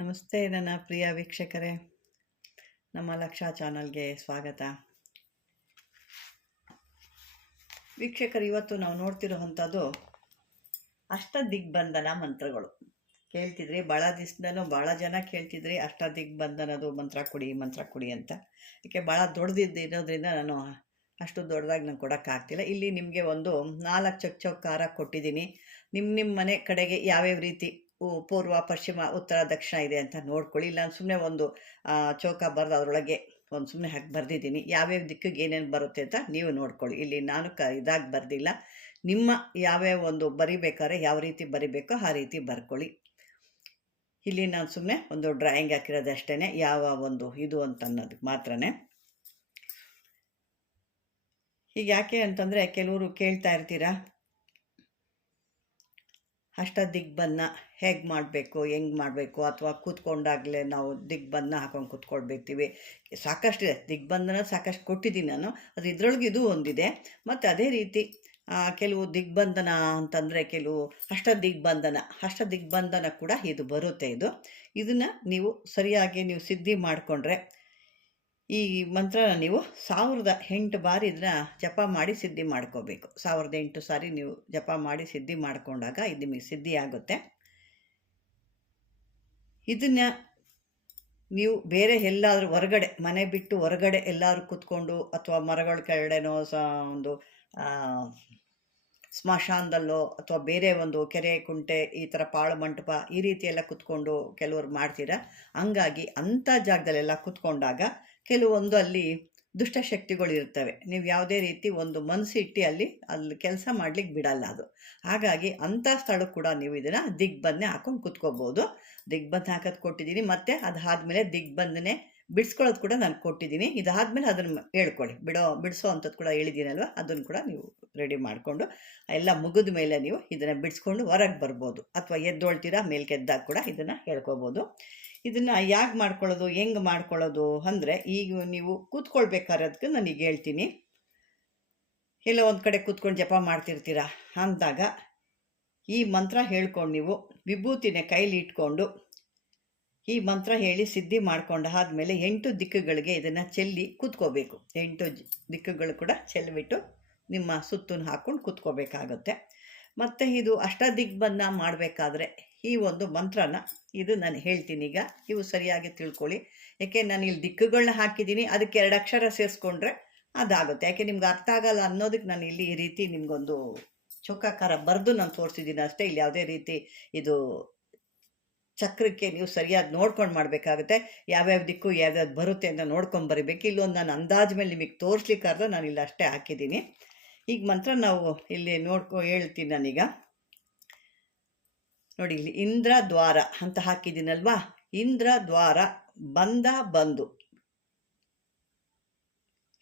ನಮಸ್ತೆ ನನ್ನ ಪ್ರಿಯ ವೀಕ್ಷಕರೇ. ನಮ್ಮ ಲಕ್ಷ ಚಾನಲ್ಗೆ ಸ್ವಾಗತ. ವೀಕ್ಷಕರು, ಇವತ್ತು ನಾವು ನೋಡ್ತಿರುವಂಥದ್ದು ಅಷ್ಟ ದಿಗ್ಬಂಧನ ಮಂತ್ರಗಳು. ಕೇಳ್ತಿದ್ರಿ ಭಾಳ ದಿವಸದೂ ಭಾಳ ಜನ ಕೇಳ್ತಿದ್ರಿ ಅಷ್ಟ ದಿಗ್ಬಂಧನದು ಮಂತ್ರ ಕೊಡಿ ಮಂತ್ರ ಕೊಡಿ ಅಂತ. ಯಾಕೆ ಭಾಳ ದೊಡ್ಡದಿದ್ದು ಇರೋದ್ರಿಂದ ನಾನು ಅಷ್ಟು ದೊಡ್ಡದಾಗಿ ನಾನು ಕೊಡೋಕ್ಕಾಗ್ತಿಲ್ಲ. ಇಲ್ಲಿ ನಿಮಗೆ ಒಂದು ನಾಲ್ಕು ಚಕ್ ಚೌಕ್ ಖಾರ ಕೊಟ್ಟಿದ್ದೀನಿ. ನಿಮ್ಮ ನಿಮ್ಮ ಮನೆ ಕಡೆಗೆ ಯಾವ್ಯಾವ ರೀತಿ ಪೂರ್ವ, ಪಶ್ಚಿಮ, ಉತ್ತರ, ದಕ್ಷಿಣ ಇದೆ ಅಂತ ನೋಡ್ಕೊಳ್ಳಿ. ಇಲ್ಲ ಸುಮ್ಮನೆ ಒಂದು ಚೌಕ ಬರೆದು ಅದರೊಳಗೆ ಒಂದು ಸುಮ್ಮನೆ ಹಾಕಿ ಬರೆದಿದ್ದೀನಿ. ಯಾವ್ಯಾವ ದಿಕ್ಕಿಗೆ ಏನೇನು ಬರುತ್ತೆ ಅಂತ ನೀವು ನೋಡ್ಕೊಳ್ಳಿ. ಇಲ್ಲಿ ನಾನು ಕ, ಇದಾಗಿ ಬರೆದಿಲ್ಲ. ನಿಮ್ಮ ಯಾವ್ಯಾವ ಒಂದು ಬರಿಬೇಕಾದ್ರೆ ಯಾವ ರೀತಿ ಬರಿಬೇಕೋ ಆ ರೀತಿ ಬರ್ಕೊಳ್ಳಿ. ಇಲ್ಲಿ ನಾನು ಸುಮ್ಮನೆ ಒಂದು ಡ್ರಾಯಿಂಗ್ ಹಾಕಿರೋದು ಅಷ್ಟೇ ಯಾವ ಒಂದು ಇದು ಅಂತ ಅನ್ನೋದಕ್ಕೆ ಮಾತ್ರನೇ. ಈಗ ಯಾಕೆ ಅಂತಂದರೆ ಕೆಲವರು ಕೇಳ್ತಾ ಇರ್ತೀರಾ? ಅಷ್ಟ ದಿಗ್ಬನ್ನ ಹೇಗೆ ಮಾಡಬೇಕು, ಹೆಂಗೆ ಮಾಡಬೇಕು ಅಥವಾ ಕೂತ್ಕೊಂಡಾಗಲೇ ನಾವು ದಿಗ್ಬಂಧನ ಹಾಕೊಂಡು ಕೂತ್ಕೊಳ್ಬೇಕ್ತೀವಿ ಸಾಕಷ್ಟಿದೆ. ದಿಗ್ಬಂಧನ ಸಾಕಷ್ಟು ಕೊಟ್ಟಿದ್ದೀನಿ ನಾನು. ಅದು ಇದ್ರೊಳಗೆ ಇದು ಒಂದಿದೆ. ಮತ್ತು ಅದೇ ರೀತಿ ಕೆಲವು ದಿಗ್ಬಂಧನ ಅಂತಂದರೆ ಕೆಲವು ಅಷ್ಟ ದಿಗ್ಬಂಧನ ಅಷ್ಟ ದಿಗ್ಬಂಧನ ಕೂಡ ಇದು ಬರುತ್ತೆ ಇದು. ಇದನ್ನು ನೀವು ಸರಿಯಾಗಿ ನೀವು ಸಿದ್ಧಿ ಮಾಡಿಕೊಂಡ್ರೆ ಈ ಮಂತ್ರನ ನೀವು ಸಾವಿರದ ಎಂಟು ಬಾರಿ ಇದನ್ನ ಜಪ ಮಾಡಿ ಸಿದ್ಧಿ ಮಾಡ್ಕೋಬೇಕು. ಸಾವಿರದ ಎಂಟು ಸಾರಿ ನೀವು ಜಪ ಮಾಡಿ ಸಿದ್ಧಿ ಮಾಡಿಕೊಂಡಾಗ ಇದು ನಿಮಗೆ ಸಿದ್ಧಿ ಆಗುತ್ತೆ. ಇದನ್ನ ನೀವು ಬೇರೆ ಎಲ್ಲಾದರೂ ಹೊರಗಡೆ, ಮನೆ ಬಿಟ್ಟು ಹೊರಗಡೆ ಎಲ್ಲರೂ ಕೂತ್ಕೊಂಡು ಅಥವಾ ಮರಗಳ ಕೆಳಗಡೆನೋ ಸಹ ಒಂದು ಸ್ಮಶಾನದಲ್ಲೋ ಅಥವಾ ಬೇರೆ ಒಂದು ಕೆರೆ, ಕುಂಟೆ ಈ ಥರ ಪಾಳು ಮಂಟಪ ಈ ರೀತಿಯೆಲ್ಲ ಕೂತ್ಕೊಂಡು ಕೆಲವರು ಮಾಡ್ತೀರಾ? ಹಂಗಾಗಿ ಅಂಥ ಜಾಗದಲ್ಲೆಲ್ಲ ಕೂತ್ಕೊಂಡಾಗ ಕೆಲವೊಂದು ಅಲ್ಲಿ ದುಷ್ಟಶಕ್ತಿಗಳು ಇರ್ತವೆ. ನೀವು ಯಾವುದೇ ರೀತಿ ಒಂದು ಮನಸ್ಸಿಟ್ಟು ಅಲ್ಲಿ ಅಲ್ಲಿ ಕೆಲಸ ಮಾಡ್ಲಿಕ್ಕೆ ಬಿಡಲ್ಲ ಅದು. ಹಾಗಾಗಿ ಅಂಥ ಸ್ಥಳಕ್ಕೆ ಕೂಡ ನೀವು ಇದನ್ನು ದಿಗ್ಬಂದನೆ ಹಾಕೊಂಡು ಕೂತ್ಕೋಬೋದು. ದಿಗ್ಬಂಧನೆ ಹಾಕೋದು ಕೊಟ್ಟಿದ್ದೀನಿ, ಮತ್ತು ಅದಾದಮೇಲೆ ದಿಗ್ಬಂದನೆ ಬಿಡಿಸ್ಕೊಳ್ಳೋದು ಕೂಡ ನಾನು ಕೊಟ್ಟಿದ್ದೀನಿ. ಇದಾದಮೇಲೆ ಅದನ್ನು ಹೇಳ್ಕೊಳ್ಳಿ. ಬಿಡೋ, ಬಿಡಿಸೋ ಅಂಥದ್ದು ಕೂಡ ಹೇಳಿದ್ದೀನಲ್ವ? ಅದನ್ನು ಕೂಡ ನೀವು ರೆಡಿ ಮಾಡಿಕೊಂಡು, ಎಲ್ಲ ಮುಗಿದ ಮೇಲೆ ನೀವು ಇದನ್ನು ಬಿಡಿಸ್ಕೊಂಡು ಹೊರಗೆ ಬರ್ಬೋದು. ಅಥವಾ ಎದ್ದೊಳ್ತೀರಾ, ಮೇಲ್ಕೆದ್ದಾಗ ಕೂಡ ಇದನ್ನು ಹೇಳ್ಕೊಬೋದು. ಇದನ್ನು ಯಾಕೆ ಮಾಡ್ಕೊಳ್ಳೋದು, ಹೆಂಗೆ ಮಾಡ್ಕೊಳ್ಳೋದು ಅಂದರೆ ಈಗ ನೀವು ಕೂತ್ಕೊಳ್ಬೇಕಾರದಕ್ಕೆ ನನಗೆ ಹೇಳ್ತೀನಿ. ಎಲ್ಲೋ ಒಂದು ಕಡೆ ಕೂತ್ಕೊಂಡು ಜಪ ಮಾಡ್ತಿರ್ತೀರ? ಅಂದಾಗ ಈ ಮಂತ್ರ ಹೇಳ್ಕೊಂಡು ನೀವು ವಿಭೂತಿನ ಕೈಲಿ ಇಟ್ಕೊಂಡು ಈ ಮಂತ್ರ ಹೇಳಿ ಸಿದ್ಧಿ ಮಾಡ್ಕೊಂಡು ಆದಮೇಲೆ ಎಂಟು ದಿಕ್ಕುಗಳಿಗೆ ಇದನ್ನು ಚೆಲ್ಲಿ ಕೂತ್ಕೋಬೇಕು. ಎಂಟು ದಿಕ್ಕುಗಳು ಕೂಡ ಚೆಲ್ಲಿಬಿಟ್ಟು ನಿಮ್ಮ ಸುತ್ತನ್ನು ಹಾಕ್ಕೊಂಡು ಕೂತ್ಕೋಬೇಕಾಗತ್ತೆ. ಮತ್ತು ಇದು ಅಷ್ಟದಿಗ್ಬಂಧನ ಮಾಡಬೇಕಾದ್ರೆ ಈ ಒಂದು ಮಂತ್ರನ ಇದು ನಾನು ಹೇಳ್ತೀನಿ ಈಗ. ಇವು ಸರಿಯಾಗಿ ತಿಳ್ಕೊಳ್ಳಿ. ಯಾಕೆ ನಾನು ಇಲ್ಲಿ ದಿಕ್ಕುಗಳನ್ನ ಹಾಕಿದ್ದೀನಿ, ಅದಕ್ಕೆ ಎರಡು ಅಕ್ಷರ ಸೇರಿಸ್ಕೊಂಡ್ರೆ ಅದಾಗುತ್ತೆ. ಯಾಕೆ ನಿಮ್ಗೆ ಅರ್ಥ ಆಗಲ್ಲ ಅನ್ನೋದಕ್ಕೆ ನಾನು ಇಲ್ಲಿ ಈ ರೀತಿ ನಿಮಗೊಂದು ಚೌಕಾಕಾರ ಬರೆದು ನಾನು ತೋರಿಸಿದ್ದೀನಿ ಅಷ್ಟೇ. ಇಲ್ಲಿ ಯಾವುದೇ ರೀತಿ ಇದು ಚಕ್ರಕ್ಕೆ ನೀವು ಸರಿಯಾಗಿ ನೋಡ್ಕೊಂಡು ಮಾಡಬೇಕಾಗುತ್ತೆ. ಯಾವ್ಯಾವ ದಿಕ್ಕು ಯಾವ್ಯಾವ್ದು ಬರುತ್ತೆ ಅಂತ ನೋಡ್ಕೊಂಡು ಬರಬೇಕು. ಇಲ್ಲೊಂದು ನಾನು ಅಂದಾಜು ಮೇಲೆ ನಿಮಗೆ ತೋರಿಸ್ಲಿಕ್ಕಾರ್ದ ನಾನು ಇಲ್ಲಿ ಅಷ್ಟೇ ಹಾಕಿದ್ದೀನಿ. ಈಗ ಮಂತ್ರ ನಾವು ಇಲ್ಲಿ ನೋಡ್ಕೊ ಹೇಳ್ತೀನಿ ನಾನೀಗ. ನೋಡಿ ಇಲ್ಲಿ ಇಂದ್ರ ದ್ವಾರ ಅಂತ ಹಾಕಿದ್ದೀನಲ್ವಾ? ಇಂದ್ರ ದ್ವಾರ ಬಂದ ಬಂದು.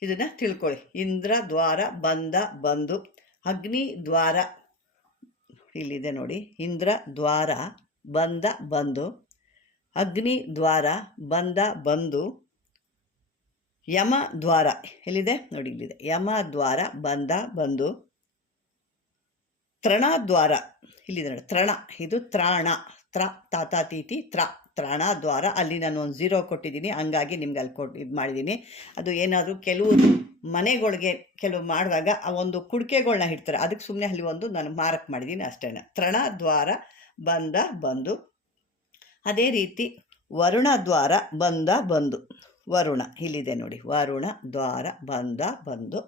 ಇದನ್ನ ತಿಳ್ಕೊಳ್ಳಿ. ಇಂದ್ರ ದ್ವಾರ ಬಂದ ಬಂದು. ಅಗ್ನಿ ದ್ವಾರ ಇಲ್ಲಿದೆ ನೋಡಿ. ಇಂದ್ರ ದ್ವಾರ ಬಂದ ಬಂದು. ಅಗ್ನಿ ದ್ವಾರ ಬಂದ ಬಂದು. ಯಮ ದ್ವಾರ ಎಲ್ಲಿದೆ? ನೋಡಿ ಇಲ್ಲಿದೆ. ಯಮ ದ್ವಾರ ಬಂದ ಬಂದು. ತ್ರಣ ದ್ವಾರ. ಇಲ್ಲಿದೆ ನೋಡಿ ತ್ರಣ ಇದು ತ್ರಾಣ. ತ್ರ ತಾತ ತೀತಿ ತ್ರ. ತ್ರಾಣ ದ್ವಾರ. ಅಲ್ಲಿ ನಾನು ಒಂದು ಝೀರೋ ಕೊಟ್ಟಿದ್ದೀನಿ. ಹಂಗಾಗಿ ನಿಮ್ಗೆ ಅಲ್ಲಿ ಕೊಟ್ಟು ಇದು ಮಾಡಿದ್ದೀನಿ. ಅದು ಏನಾದರೂ ಕೆಲವು ಮನೆಗಳಿಗೆ ಕೆಲವು ಮಾಡಿದಾಗ ಆ ಒಂದು ಕುಡಿಕೆಗಳನ್ನ ಇಡ್ತಾರೆ. ಅದಕ್ಕೆ ಸುಮ್ಮನೆ ಅಲ್ಲಿ ಒಂದು ನಾನು ಮಾರಕ್ ಮಾಡಿದ್ದೀನಿ ಅಷ್ಟೇ ತ್ರಣ ದ್ವಾರ ಬಂದ ಬಂದು. ಅದೇ ರೀತಿ ವರುಣ ದ್ವಾರ ಬಂದ ಬಂದು. ವರುಣ, ಇಲ್ಲಿದೆ ನೋಡಿ. ವರುಣ ದ್ವಾರ ಬಂದ ಬಂದು.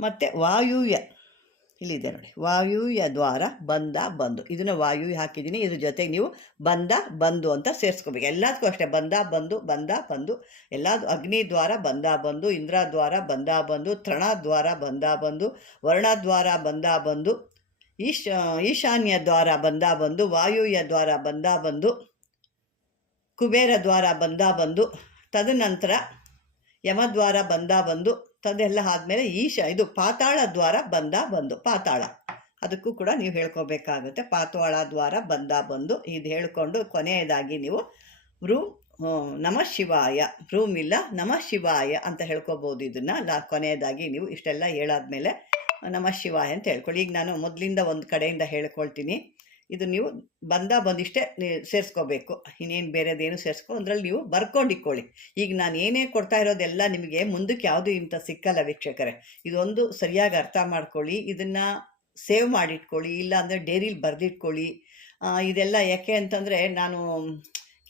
ಮತ್ತು ವಾಯುವ್ಯ. ಇಲ್ಲಿದೆ ನೋಡಿ. ವಾಯುವ್ಯ ದ್ವಾರ ಬಂದ ಬಂದು. ಇದನ್ನು ವಾಯು ಹಾಕಿದ್ದೀನಿ. ಇದ್ರ ಜೊತೆಗೆ ನೀವು ಬಂದ ಬಂದು ಅಂತ ಸೇರಿಸ್ಕೋಬೇಕು. ಎಲ್ಲದಕ್ಕೂ ಅಷ್ಟೇ. ಬಂದ ಬಂದು ಬಂದ ಬಂದು. ಎಲ್ಲದು ಅಗ್ನಿ ದ್ವಾರ ಬಂದ ಬಂದು, ಇಂದ್ರ ದ್ವಾರ ಬಂದ ಬಂದು ತ್ರಣ ದ್ವಾರ ಬಂದ ಬಂದು, ವರ್ಣ ದ್ವಾರ ಬಂದ ಬಂದು, ಈಶ ಈಶಾನ್ಯ ದ್ವಾರ ಬಂದ ಬಂದು, ವಾಯುವ್ಯ ದ್ವಾರ ಬಂದ ಬಂದು, ಕುಬೇರ ದ್ವಾರ ಬಂದ ಬಂದು, ತದನಂತರ ಯಮದ್ವಾರ ಬಂದ ಬಂದು ತದೆಲ್ಲ ಆದಮೇಲೆ ಈಶ ಇದು ಪಾತಾಳ ದ್ವಾರ ಬಂದ ಬಂದು, ಪಾತಾಳ. ಅದಕ್ಕೂ ಕೂಡ ನೀವು ಹೇಳ್ಕೊಬೇಕಾಗುತ್ತೆ. ಪಾತಾಳ ದ್ವಾರ ಬಂದ ಬಂದು, ಇದು ಹೇಳಿಕೊಂಡು ಕೊನೆಯದಾಗಿ ನೀವು ರೂಮ್ ನಮ ಶಿವಾಯ. ರೂಮ್ ಇಲ್ಲ, ನಮ ಶಿವಾಯ ಅಂತ ಹೇಳ್ಕೊಬೋದು ಇದನ್ನು. ಲಾ, ಕೊನೆಯದಾಗಿ ನೀವು ಇಷ್ಟೆಲ್ಲ ಹೇಳಾದ್ಮೇಲೆ ನಮ ಶಿವಾಯ ಅಂತ ಹೇಳ್ಕೊಳ್ಳಿ. ಈಗ ನಾನು ಮೊದಲಿಂದ ಒಂದು ಕಡೆಯಿಂದ ಹೇಳ್ಕೊಳ್ತೀನಿ. ಇದು ನೀವು ಬಂದ ಬಂದಿಷ್ಟೇ ಸೇರಿಸ್ಕೋಬೇಕು. ಇನ್ನೇನು ಬೇರೆದೇನು ಸೇರಿಸ್ಕೊ, ಅದ್ರಲ್ಲಿ ನೀವು ಬರ್ಕೊಂಡಿಕ್ಕೊಳ್ಳಿ ಈಗ ನಾನು ಏನೇ ಕೊಡ್ತಾ ಇರೋದೆಲ್ಲ ನಿಮಗೆ ಮುಂದಕ್ಕೆ ಯಾವುದು ಇಂಥ ಸಿಕ್ಕಲ್ಲ ವೀಕ್ಷಕರೇ. ಇದೊಂದು ಸರಿಯಾಗಿ ಅರ್ಥ ಮಾಡ್ಕೊಳ್ಳಿ, ಇದನ್ನು ಸೇವ್ ಮಾಡಿಟ್ಕೊಳ್ಳಿ ಇಲ್ಲ ಅಂದರೆ ಡೈರಿಲಿ ಬರೆದಿಟ್ಕೊಳ್ಳಿ. ಇದೆಲ್ಲ ಯಾಕೆ ಅಂತಂದರೆ ನಾನು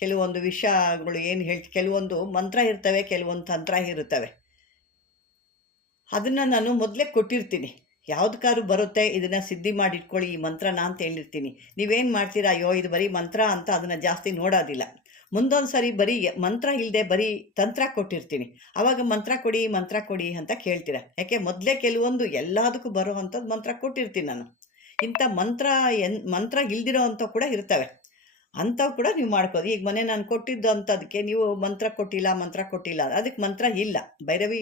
ಕೆಲವೊಂದು ವಿಷಯಗಳು ಏನು ಹೇಳ್ತಿ ಕೆಲವೊಂದು ಮಂತ್ರ ಇರ್ತವೆ, ಕೆಲವೊಂದು ತಂತ್ರ ಇರುತ್ತವೆ. ಅದನ್ನು ನಾನು ಮೊದಲೇ ಕೊಟ್ಟಿರ್ತೀನಿ. ಯಾವ್ದಕ್ಕಾದ್ರು ಬರುತ್ತೆ, ಇದನ್ನು ಸಿದ್ಧಿ ಮಾಡಿಟ್ಕೊಳ್ಳಿ ಈ ಮಂತ್ರನ ಅಂತ ಹೇಳಿರ್ತೀನಿ. ನೀವೇನು ಮಾಡ್ತೀರಾ? ಅಯ್ಯೋ, ಇದು ಬರೀ ಮಂತ್ರ ಅಂತ ಅದನ್ನು ಜಾಸ್ತಿ ನೋಡೋದಿಲ್ಲ. ಮುಂದೊಂದು ಸರಿ ಬರೀ ಮಂತ್ರ ಇಲ್ಲದೆ ಬರೀ ತಂತ್ರ ಕೊಟ್ಟಿರ್ತೀನಿ. ಆವಾಗ ಮಂತ್ರ ಕೊಡಿ ಮಂತ್ರ ಕೊಡಿ ಅಂತ ಕೇಳ್ತೀರಾ. ಯಾಕೆ? ಮೊದಲೇ ಕೆಲವೊಂದು ಎಲ್ಲದಕ್ಕೂ ಬರೋ ಅಂಥದ್ದು ಮಂತ್ರ ಕೊಟ್ಟಿರ್ತೀನಿ ನಾನು. ಇಂಥ ಮಂತ್ರ ಎನ್, ಮಂತ್ರ ಇಲ್ದಿರೋ ಅಂಥ ಕೂಡ ಇರ್ತವೆ. ಅಂಥವು ಕೂಡ ನೀವು ಮಾಡ್ಕೋದು ಈಗ ಮನೆ ನಾನು ಕೊಟ್ಟಿದ್ದು ಅಂಥದಕ್ಕೆ ನೀವು ಮಂತ್ರ ಕೊಟ್ಟಿಲ್ಲ ಮಂತ್ರ ಕೊಟ್ಟಿಲ್ಲ. ಅದಕ್ಕೆ ಮಂತ್ರ ಇಲ್ಲ. ಭೈರವಿ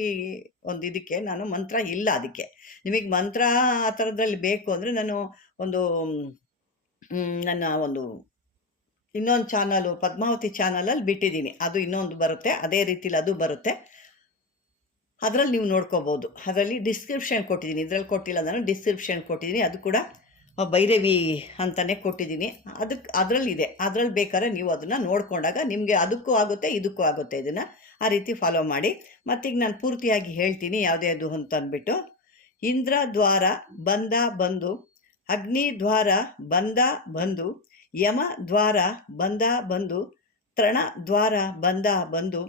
ಒಂದು ಇದಕ್ಕೆ ನಾನು ಮಂತ್ರ ಇಲ್ಲ ಅದಕ್ಕೆ. ನಿಮಗೆ ಮಂತ್ರ ಆ ಥರದ್ರಲ್ಲಿ ಬೇಕು ಅಂದರೆ ನಾನು ಒಂದು ನನ್ನ ಒಂದು ಇನ್ನೊಂದು ಚಾನಲು, ಪದ್ಮಾವತಿ ಚಾನಲಲ್ಲಿ ಬಿಟ್ಟಿದ್ದೀನಿ. ಅದು ಇನ್ನೊಂದು ಬರುತ್ತೆ. ಅದೇ ರೀತಿಲಿ ಅದು ಬರುತ್ತೆ. ಅದರಲ್ಲಿ ನೀವು ನೋಡ್ಕೋಬೋದು. ಅದರಲ್ಲಿ ಡಿಸ್ಕ್ರಿಪ್ಷನ್ ಕೊಟ್ಟಿದ್ದೀನಿ. ಇದರಲ್ಲಿ ಕೊಟ್ಟಿಲ್ಲ ನಾನು ಡಿಸ್ಕ್ರಿಪ್ಷನ್ ಕೊಟ್ಟಿದ್ದೀನಿ. ಅದು ಕೂಡ ಭೈರವಿ ಅಂತಲೇ ಕೊಟ್ಟಿದ್ದೀನಿ. ಅದಕ್ಕೆ ಅದರಲ್ಲಿದೆ. ಅದರಲ್ಲಿ ಬೇಕಾದ್ರೆ ನೀವು ಅದನ್ನು ನೋಡಿಕೊಂಡಾಗ ನಿಮಗೆ ಅದಕ್ಕೂ ಆಗುತ್ತೆ, ಇದಕ್ಕೂ ಆಗುತ್ತೆ ಇದನ್ನು ಆ ರೀತಿ ಫಾಲೋ ಮಾಡಿ. ಮತ್ತೀಗ ನಾನು ಪೂರ್ತಿಯಾಗಿ ಹೇಳ್ತೀನಿ, ಯಾವುದೇ ಅದು ಅಂತ ಅಂದ್ಬಿಟ್ಟು. ಇಂದ್ರ ದ್ವಾರ ಬಂದ ಬಂದು, ಅಗ್ನಿ ದ್ವಾರ ಬಂದ ಬಂದು, ಯಮ ದ್ವಾರ ಬಂದ ಬಂದು, ತೃಣ ದ್ವಾರ ಬಂದ ಬಂದು,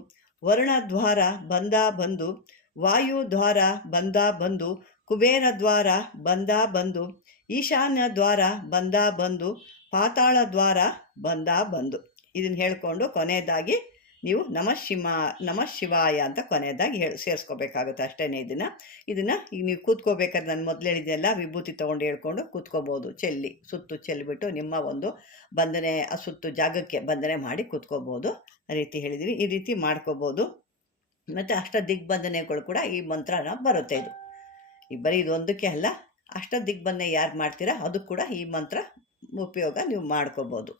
ವರುಣ ದ್ವಾರ ಬಂದ ಬಂದು, ವಾಯು ದ್ವಾರ ಬಂದ ಬಂದು ಕುಬೇರ ದ್ವಾರ ಬಂದ ಬಂದು, ಈಶಾನ್ಯ ದ್ವಾರ ಬಂದ ಬಂದು, ಪಾತಾಳ ದ್ವಾರ ಬಂದ ಬಂದು. ಇದನ್ನು ಹೇಳಿಕೊಂಡು ಕೊನೆಯದಾಗಿ ನೀವು ನಮಃ ಶಿಮ, ನಮಃ ಶಿವಾಯ ಅಂತ ಕೊನೆಯದಾಗಿ ಹೇಳಿ, ಸೇರಿಸ್ಕೋಬೇಕಾಗುತ್ತೆ ಅಷ್ಟೇ ಇದನ್ನು. ಇದನ್ನು ಈಗ ನೀವು ಕೂತ್ಕೋಬೇಕಾದ್ರೆ ನಾನು ಮೊದಲು ಹೇಳಿದ್ದೆಲ್ಲ ವಿಭೂತಿ ತೊಗೊಂಡು ಹೇಳ್ಕೊಂಡು ಕೂತ್ಕೋಬೋದು, ಚೆಲ್ಲಿ, ಸುತ್ತು ಚೆಲ್ಲಿಬಿಟ್ಟು ನಿಮ್ಮ ಒಂದು ಬಂಧನೆ, ಆ ಸುತ್ತು ಜಾಗಕ್ಕೆ ಬಂಧನೆ ಮಾಡಿ ಕೂತ್ಕೋಬೋದು. ಆ ರೀತಿ ಹೇಳಿದ್ದೀನಿ ಈ ರೀತಿ ಮಾಡ್ಕೋಬೋದು. ಮತ್ತು ಅಷ್ಟ ದಿಗ್ಬಂಧನೆಗಳು ಕೂಡ ಈ ಮಂತ್ರನ ಬರುತ್ತೆ ಇದು. ಈ ಬರೀ ಇದೊಂದಕ್ಕೆ ಅಲ್ಲ ಅಷ್ಟ ದಿಗ್ಬಂಧನೆ ಯಾರು ಮಾಡ್ತೀರಾ? ಅದು ಕೂಡ ಈ ಮಂತ್ರ ಉಪಯೋಗ ನೀವು ಮಾಡ್ಕೋಬೋದು.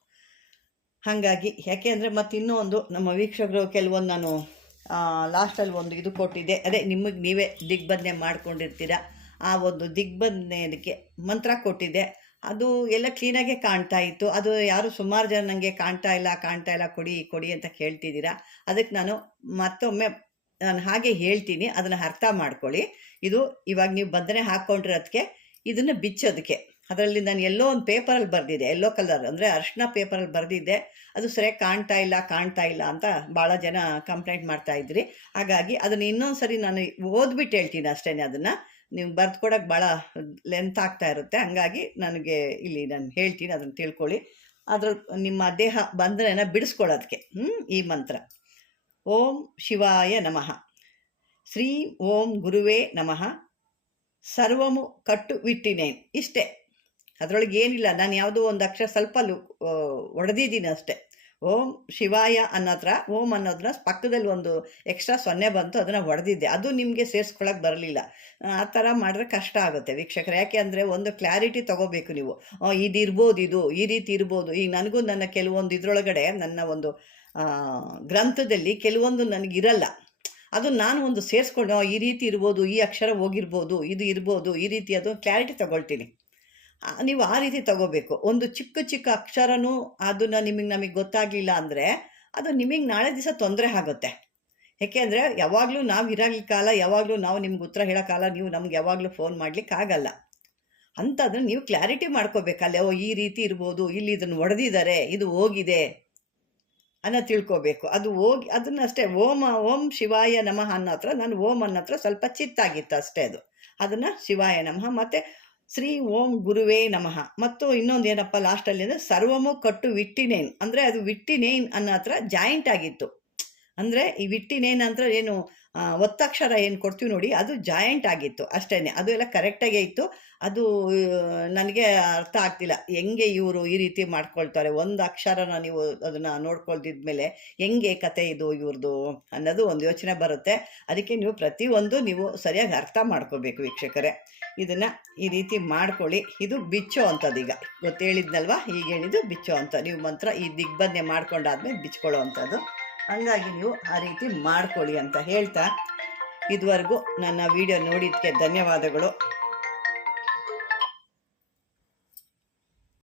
ಹಾಗಾಗಿ ಯಾಕೆ ಅಂದರೆ ಮತ್ತು ಇನ್ನೂ ಒಂದು ನಮ್ಮ ವೀಕ್ಷಕರು ಕೆಲವೊಂದು ನಾನು ಲಾಸ್ಟಲ್ಲಿ ಒಂದು ಇದು ಕೊಟ್ಟಿದ್ದೆ. ಅದೇ ನಿಮಗೆ ನೀವೇ ದಿಗ್ಬಂಧನೆ ಮಾಡ್ಕೊಂಡಿರ್ತೀರಾ? ಆ ಒಂದು ದಿಗ್ಬಂಧನೆಗೆ ಮಂತ್ರ ಕೊಟ್ಟಿದ್ದೆ. ಅದು ಎಲ್ಲ ಕ್ಲೀನಾಗೆ ಕಾಣ್ತಾ ಇತ್ತು. ಅದು ಯಾರು ಸುಮಾರು ಜನ ನನಗೆ ಕಾಣ್ತಾ ಇಲ್ಲ ಕಾಣ್ತಾ ಇಲ್ಲ, ಕೊಡಿ ಕೊಡಿ ಅಂತ ಕೇಳ್ತಿದ್ದೀರಾ. ಅದಕ್ಕೆ ನಾನು ಮತ್ತೊಮ್ಮೆ ನಾನು ಹಾಗೆ ಹೇಳ್ತೀನಿ, ಅದನ್ನು ಅರ್ಥ ಮಾಡ್ಕೊಳ್ಳಿ. ಇದು ಇವಾಗ ನೀವು ಬಂಧನೆ ಹಾಕ್ಕೊಂಡಿರೋದಕ್ಕೆ ಇದನ್ನು ಬಿಚ್ಚೋದಕ್ಕೆ. ಅದರಲ್ಲಿ ನಾನು ಎಲ್ಲೋ ಒಂದು ಪೇಪರಲ್ಲಿ ಬರೆದಿದ್ದೆ, ಎಲ್ಲೋ ಕಲರ್, ಅಂದರೆ ಅರ್ಶಿನ ಪೇಪರಲ್ಲಿ ಬರೆದಿದ್ದೆ, ಅದು ಸರಿಯಾಗಿ ಕಾಣ್ತಾ ಇಲ್ಲ ಕಾಣ್ತಾ ಇಲ್ಲ ಅಂತ ಭಾಳ ಜನ ಕಂಪ್ಲೇಂಟ್ ಮಾಡ್ತಾ ಇದ್ರಿ. ಹಾಗಾಗಿ ಅದನ್ನು ಇನ್ನೊಂದು ಸರಿ ನಾನು ಓದ್ಬಿಟ್ಟು ಹೇಳ್ತೀನಿ ಅಷ್ಟೇ ಅದನ್ನು. ನೀವು ಬರೆದು ಕೊಡೋಕೆ ಭಾಳ ಲೆಂತ್ ಆಗ್ತಾ ಇರುತ್ತೆ, ಹಾಗಾಗಿ ನನಗೆ ಇಲ್ಲಿ ನಾನು ಹೇಳ್ತೀನಿ ಅದನ್ನು ತಿಳ್ಕೊಳ್ಳಿ. ಅದ್ರ ನಿಮ್ಮ ದೇಹ ಬಂಧನನ ಬಿಡಿಸ್ಕೊಳ್ಳೋದಕ್ಕೆ ಈ ಮಂತ್ರ. ಓಂ ಶಿವಾಯ ನಮಃ. ಶ್ರೀ ಓಂ ಗುರುವೇ ನಮಃ. ಸರ್ವಮು ಕಟ್ಟು ಬಿಟ್ಟಿನೇ ಇಷ್ಟೇ. ಅದರೊಳಗೆ ಏನಿಲ್ಲ, ನಾನು ಯಾವುದೋ ಒಂದು ಅಕ್ಷರ ಸ್ವಲ್ಪ ಒಡೆದಿದ್ದೀನಿ ಅಷ್ಟೇ. ಓಂ ಶಿವಾಯ ಅನ್ನೋದ್ರ ಓಂ ಅನ್ನೋದನ್ನ ಪಕ್ಕದಲ್ಲಿ ಒಂದು ಎಕ್ಸ್ಟ್ರಾ ಸೊನ್ನೆ ಬಂತು, ಅದನ್ನು ಹೊಡೆದಿದ್ದೆ ಅದು ನಿಮಗೆ ಸೇರಿಸ್ಕೊಳಕ್ಕೆ ಬರಲಿಲ್ಲ. ಆ ಥರ ಮಾಡಿದ್ರೆ ಕಷ್ಟ ಆಗುತ್ತೆ ವೀಕ್ಷಕರು. ಯಾಕೆ ಅಂದರೆ ಒಂದು ಕ್ಲಾರಿಟಿ ತೊಗೋಬೇಕು ನೀವು. ಇದು ಇರ್ಬೋದು ಇದು, ಈ ರೀತಿ ಇರ್ಬೋದು. ಈಗ ನನಗೂ ನನ್ನ ಕೆಲವೊಂದು ಇದರೊಳಗಡೆ ನನ್ನ ಒಂದು ಗ್ರಂಥದಲ್ಲಿ ಕೆಲವೊಂದು ನನಗಿರಲ್ಲ. ಅದು ನಾನು ಒಂದು ಸೇರಿಸ್ಕೊಂಡು ಈ ರೀತಿ ಇರ್ಬೋದು, ಈ ಅಕ್ಷರ ಹೋಗಿರ್ಬೋದು, ಇದು ಇರ್ಬೋದು, ಈ ರೀತಿ ಅದು ಕ್ಲಾರಿಟಿ ತಗೊಳ್ತೀನಿ. ನೀವು ಆ ರೀತಿ ತಗೋಬೇಕು. ಒಂದು ಚಿಕ್ಕ ಚಿಕ್ಕ ಅಕ್ಷರನೂ ಅದನ್ನು ನಿಮಗೆ ನಮಗೆ ಗೊತ್ತಾಗಲಿಲ್ಲ ಅಂದರೆ ಅದು ನಿಮಗೆ ನಾಳೆ ದಿವಸ ತೊಂದರೆ ಆಗುತ್ತೆ. ಯಾಕೆಂದರೆ ಯಾವಾಗಲೂ ನಾವು ಇರಾಗ್ಲಿ ಕಾಲ, ಯಾವಾಗಲೂ ನಾವು ನಿಮ್ಗೆ ಉತ್ತರ ಹೇಳೋ ಕಾಲ, ನೀವು ನಮ್ಗೆ ಯಾವಾಗಲೂ ಫೋನ್ ಮಾಡ್ಲಿಕ್ಕೆ ಆಗಲ್ಲ. ಅಂಥದ್ದನ್ನ ನೀವು ಕ್ಲಾರಿಟಿ ಮಾಡ್ಕೋಬೇಕಲ್ಲ ಓ, ಈ ರೀತಿ ಇರ್ಬೋದು, ಇಲ್ಲಿ ಇದನ್ನು ಒಡೆದಿದ್ದಾರೆ ಇದು ಹೋಗಿದೆ. ಅನ್ನೋ ತಿಳ್ಕೊಬೇಕು. ಅದು ಹೋಗಿ ಅದನ್ನಷ್ಟೇ ಓಂ ಓಂ ಶಿವಾಯ ನಮಃ ಅನ್ನೋ ಹತ್ರ, ನಾನು ಓಂ ಅನ್ನೋ ಹತ್ರ ಸ್ವಲ್ಪ ಚಿತ್ತಾಗಿತ್ತು ಅಷ್ಟೇ ಅದು. ಅದನ್ನು ಶಿವಾಯ ನಮಃ ಮತ್ತು ಶ್ರೀ ಓಂ ಗುರುವೇ ನಮಃ. ಮತ್ತು ಇನ್ನೊಂದು ಏನಪ್ಪ ಲಾಸ್ಟಲ್ಲಿ ಅಂದರೆ, ಸರ್ವಮು ಕಟ್ಟು ವಿಟ್ಟಿನೇನ್ ಅಂದರೆ ಅದು ವಿಟ್ಟಿನೇನ್ ಅನ್ನೋ ಹತ್ರ ಜಾಯಿಂಟ್ ಆಗಿತ್ತು. ಅಂದರೆ ಈ ವಿಟ್ಟಿನೇನ್ ಅಂದ್ರೆ ಏನು ಒತ್ತಕ್ಷರ ಏನು ಕೊಡ್ತೀವಿ ನೋಡಿ, ಅದು ಜಾಯಿಂಟ್ ಆಗಿತ್ತು ಅಷ್ಟೇ ಅದು ಎಲ್ಲ ಕರೆಕ್ಟಾಗೇ ಇತ್ತು. ಅದು ನನಗೆ ಅರ್ಥ ಆಗ್ತಿಲ್ಲ. ಹೆಂಗೆ ಇವರು ಈ ರೀತಿ ಮಾಡ್ಕೊಳ್ತಾರೆ? ಒಂದು ಅಕ್ಷರನ ನೀವು ಅದನ್ನು ನೋಡ್ಕೊಳ್ದಿದ್ಮೇಲೆ ಹೆಂಗೆ ಕತೆ ಇದು ಇವ್ರದ್ದು ಅನ್ನೋದು ಒಂದು ಯೋಚನೆ ಬರುತ್ತೆ. ಅದಕ್ಕೆ ನೀವು ಪ್ರತಿಯೊಂದು ನೀವು ಸರಿಯಾಗಿ ಅರ್ಥ ಮಾಡ್ಕೋಬೇಕು ವೀಕ್ಷಕರೇ. ಇದನ್ನು ಈ ರೀತಿ ಮಾಡ್ಕೊಳ್ಳಿ. ಇದು ಬಿಚ್ಚೋ ಅಂಥದ್ದು ಈಗ. ಗೊತ್ತೇಳಿದ್ನಲ್ವ? ಈಗ ಹೇಳಿದ್ದು ಬಿಚ್ಚೋ ಅಂತ. ನೀವು ಮಂತ್ರ ಈ ದಿಗ್ಬಂದನೆ ಮಾಡ್ಕೊಂಡಾದ್ಮೇಲೆ ಬಿಚ್ಕೊಳ್ಳೋ ಅಂಥದ್ದು. ಹಂಗಾಗಿ ನೀವು ಆ ರೀತಿ ಮಾಡ್ಕೊಳ್ಳಿ ಅಂತ ಹೇಳ್ತಾ ಇದುವರೆಗೂ ನನ್ನ ವಿಡಿಯೋ ನೋಡಿದ್ದಕ್ಕೆ ಧನ್ಯವಾದಗಳು.